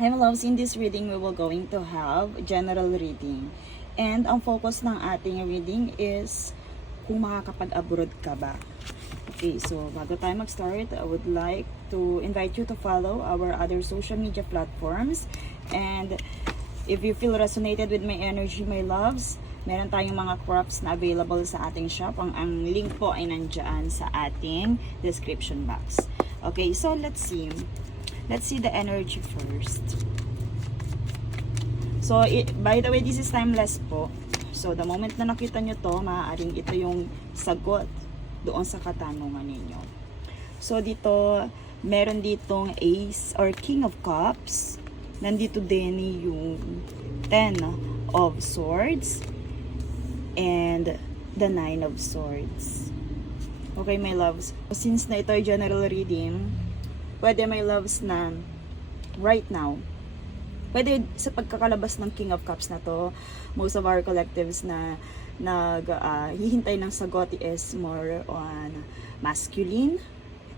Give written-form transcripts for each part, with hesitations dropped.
Hi my loves, in this reading we will going to have general reading. And ang focus ng ating reading is kung makakapag-abroad ka ba. Okay, so bago tayo mag-start, I would like to invite you to follow our other social media platforms. And if you feel resonated with my energy, my loves, meron tayong mga crops na available sa ating shop. Ang link po ay nandyan sa ating description box. Okay, so let's see. Let's see the energy first. So, by the way, this is timeless po. So, the moment na nakita nyo to, maaaring ito yung sagot doon sa katanungan ninyo. So, dito, meron ditong Ace or King of Cups. Nandito din yung Ten of Swords and the Nine of Swords. Okay, my loves. Since na ito ay general reading, pwede my loves na right now, pwede sa pagkakalabas ng King of Cups na to, most of our collectives na hihintay ng sagot is more on masculine.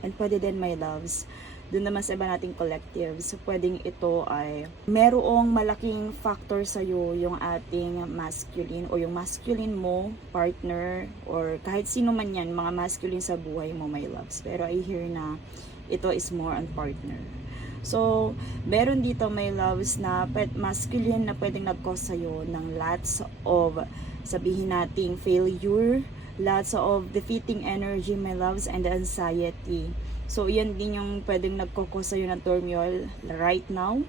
And pwede din my loves, dun naman sa iba nating collectives, pwedeng ito ay merong malaking factor sa'yo yung ating masculine o yung masculine mo, partner, or kahit sino man yan, mga masculine sa buhay mo my loves. Pero I hear na ito is more on partner. So, meron dito may loves na masculine na pwedeng nag-cause sa'yo ng lots of, sabihin nating failure, lots of defeating energy my loves, and anxiety. So, yan din yung pwedeng nagkukos sa'yo ng turmoil right now,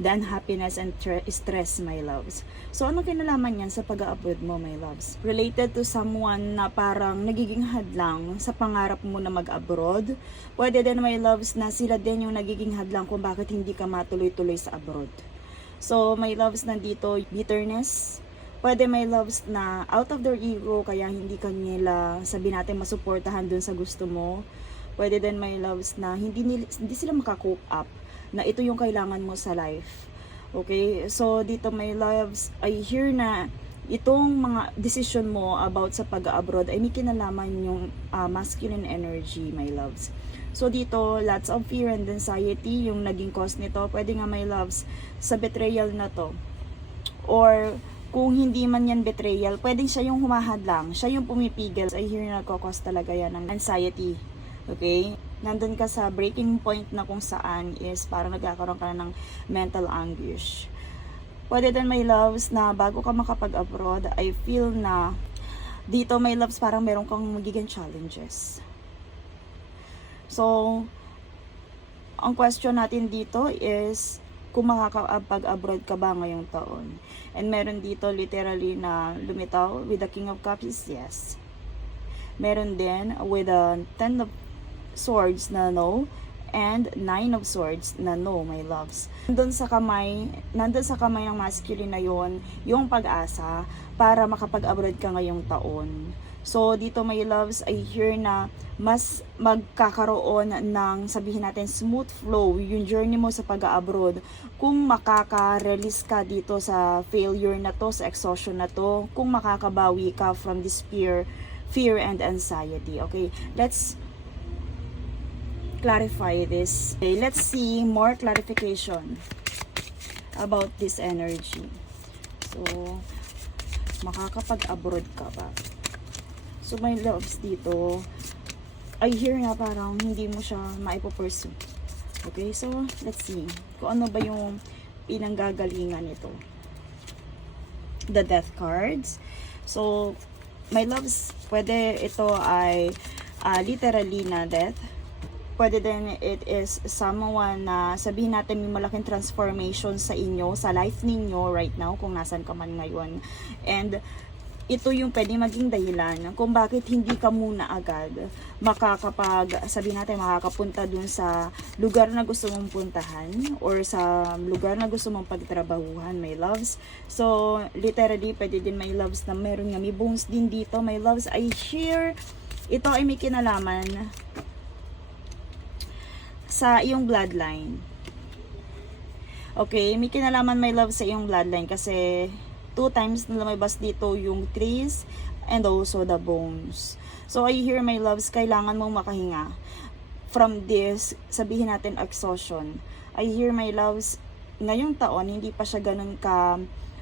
the unhappiness and stress my loves. So, ano kinalaman yan sa pag-abroad mo my loves? Related to someone na parang nagiging hadlang sa pangarap mo na mag-abroad. Pwede din my loves na sila din yung nagiging hadlang kung bakit hindi ka matuloy-tuloy sa abroad. So, my loves nandito, bitterness. Pwede my loves na out of their ego, kaya hindi ka nila, sabi natin, masuportahan dun sa gusto mo. Pwede din my loves na hindi sila makakope up na ito yung kailangan mo sa life. Okay? So, dito my loves, I hear na itong mga decision mo about sa pag-abroad ay may kinalaman yung masculine energy, my loves. So, dito, lots of fear and anxiety yung naging cause nito. Pwede nga, my loves, sa betrayal na to. Or, kung hindi man yan betrayal, pwedeng siya yung humahadlang. Siya yung pumipigil. I hear na nagkakos talaga yan ng anxiety. Okay? Nandun ka sa breaking point na kung saan is parang nagkakaroon ka na ng mental anguish. Pwede din my loves na bago ka makapag-abroad, I feel na dito my loves parang meron kang magiging challenges. So, ang question natin dito is kung makakapag-abroad ka ba ngayong taon. And meron dito literally na lumitaw with the King of Cups is yes. Meron din with the Ten of Swords na no, and Nine of Swords na no, my loves. Nandun sa kamay ng masculine na yon yung pag-asa para makapag-abroad ka ngayong taon. So, dito my loves, I hear na mas magkakaroon ng, sabihin natin, smooth flow yung journey mo sa pag-abroad kung makaka-release ka dito sa failure na to, sa exhaustion na to, kung makakabawi ka from this fear and anxiety. Okay, let's clarify this. Okay, let's see more clarification about this energy. So, makakapag-abroad ka ba? So, my loves dito, I hear na parang hindi mo siya maipo-pursue. Okay, so, let's see. Kung ano ba yung pinanggagalingan nito. The Death cards. So, my loves, pwede ito ay literally na death. Pwede din it is someone na sabihin natin may malaking transformation sa inyo, sa life ninyo right now, kung nasan ka man ngayon. And ito yung pwede maging dahilan kung bakit hindi ka muna agad sabihin natin, makakapunta dun sa lugar na gusto mong puntahan or sa lugar na gusto mong pagtrabahuhan, my loves. So, literally, pwede din, my loves, na meron nga may bones din dito, my loves. I hear, ito ay may kinalaman sa iyong bloodline. Okay, may kinalaman my love sa iyong bloodline kasi 2 times na lumabas dito yung trees and also the bones. So I hear my loves, kailangan mong makahinga from this, sabihin natin exhaustion. I hear my loves, ngayong taon, hindi pa siya ganun ka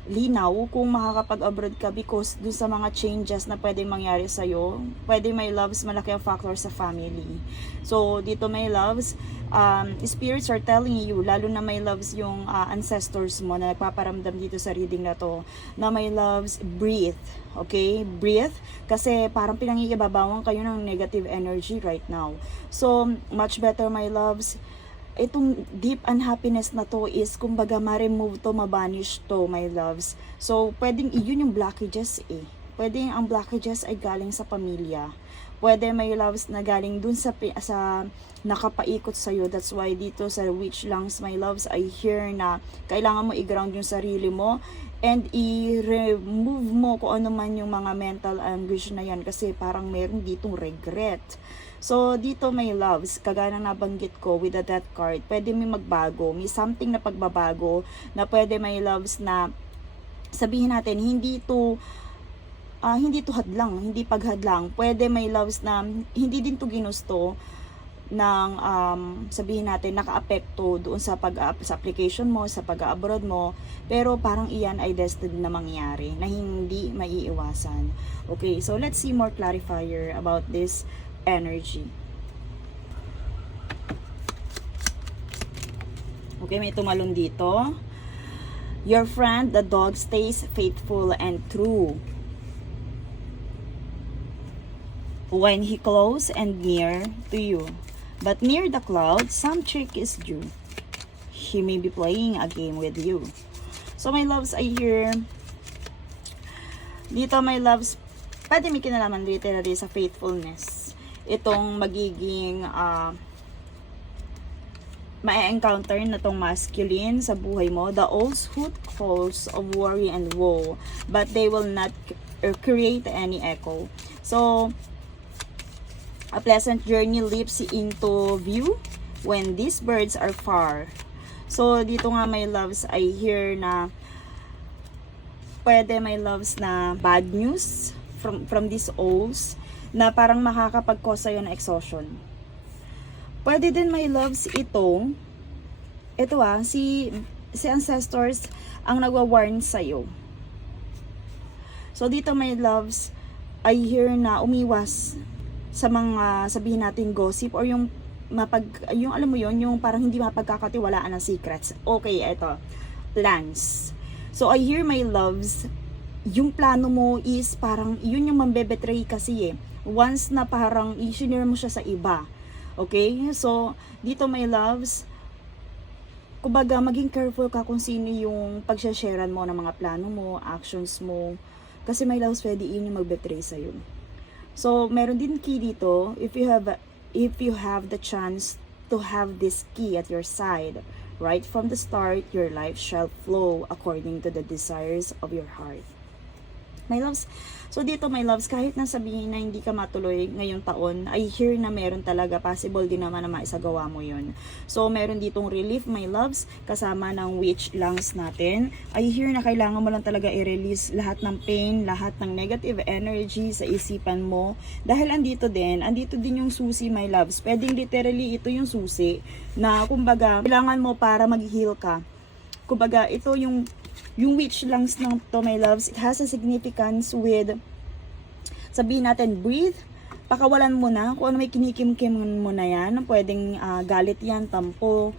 linaw kung makakapag-abroad ka because dun sa mga changes na pwede mangyari sa'yo, pwede my loves, malaki ang factor sa family. So, dito my loves, spirits are telling you, lalo na my loves yung ancestors mo na nagpaparamdam dito sa reading na to, na my loves, breathe. Okay? Breathe. Kasi parang pinangiibabawan kayo ng negative energy right now. So, much better my loves, itong deep unhappiness na to is kumbaga ma-remove to, ma-banish to, my loves. So, pwedeng yun yung blockages eh. Pwedeng ang blockages ay galing sa pamilya. Pwede, my loves, na galing dun sa nakapaikot sa'yo. That's why dito sa witch lungs, my loves, I hear na kailangan mo i-ground yung sarili mo and i-remove mo kung ano man yung mga mental anguish na yan kasi parang meron ditong regret. So, dito may loves, kagaya na nabanggit ko with the death card, pwede may magbago, may something na pagbabago na pwede may loves na sabihin natin, hindi to hadlang, hindi paghadlang. Pwede may loves na hindi din to ginusto ng sabihin natin nakaapekto doon sa sa application mo, sa pag-abroad mo, pero parang iyan ay destined na mangyari na hindi maiiwasan. Okay, so let's see more clarifier about this energy. Okay, may tumalon dito. Your friend, the dog, stays faithful and true when he close and near to you. But near the clouds, some trick is due. He may be playing a game with you. So my loves, I hear dito my loves, pwede may kinalaman literally sa faithfulness. Itong magiging ma-encounter na tong masculine sa buhay mo, the old hoot calls of worry and woe, but they will not create any echo. So, a pleasant journey leaps into view when these birds are far. So, dito nga my loves, I hear na pwede my loves na bad news from these owls na parang makakapag-cause sa'yo ng exhaustion. Pwede din my loves ito si ancestors ang nagwa-warn sa'yo. So dito my loves, I hear na umiwas sa mga sabihin natin gossip or yung alam mo yon, yung parang hindi mapagkakatiwalaan ng secrets. Okay, ito, plans. So I hear my loves, yung plano mo is parang yun yung mambebetray kasi eh. Once na parang i-share mo siya sa iba. Okay? So, dito my loves, kumbaga maging careful ka kung sino yung pag-sharean mo ng mga plano mo, actions mo. Kasi my loves, pwede yun yung mag-betray sa'yo. So, meron din key dito, if you have the chance to have this key at your side, right from the start, your life shall flow according to the desires of your heart. My loves, so dito my loves, kahit na sabihin na hindi ka matuloy ngayong taon, I hear na meron talaga, possible din naman na maisagawa mo yun. So meron ditong relief my loves, kasama ng witch lungs natin. I hear na kailangan mo lang talaga i-release lahat ng pain, lahat ng negative energy sa isipan mo. Dahil andito din yung susi my loves. Pwedeng literally ito yung susi na kumbaga kailangan mo para mag-heal ka. Kumbaga ito yung witch lungs ng to my loves, it has a significance with, sabihin natin, breathe, pakawalan mo na, kung ano may kinikimkim mo na yan, pwedeng galit yan, tampo.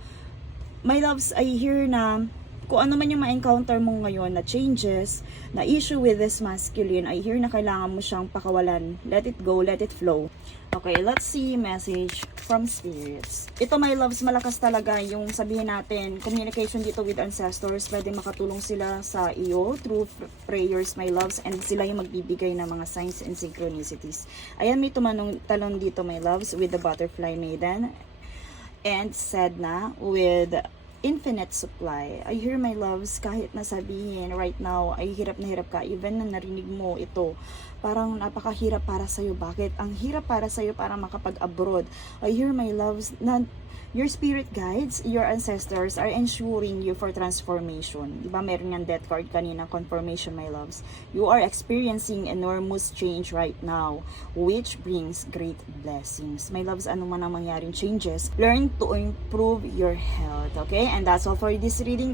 My loves, I hear na, kung ano man yung ma-encounter mo ngayon na changes, na issue with this masculine, I hear na kailangan mo siyang pakawalan, let it go, let it flow. Okay, let's see message from spirits. Ito my loves, malakas talaga yung sabihin natin, communication dito with ancestors. Pwede makatulong sila sa iyo through prayers my loves, and sila yung magbibigay ng mga signs and synchronicities. Ayan, may talon dito my loves with the butterfly maiden and Sedna with infinite supply. I hear my loves, kahit na sabihin right now ay hirap na hirap ka, even na narinig mo ito, parang napakahirap para sa'yo. Bakit? Ang hirap para sa'yo para makapag-abroad. I hear my loves na your spirit guides, your ancestors are ensuring you for transformation. Diba meron yung death card kanina, confirmation my loves. You are experiencing enormous change right now, which brings great blessings. My loves, ano man ang mangyaring changes, learn to improve your health. Okay? And that's all for this reading.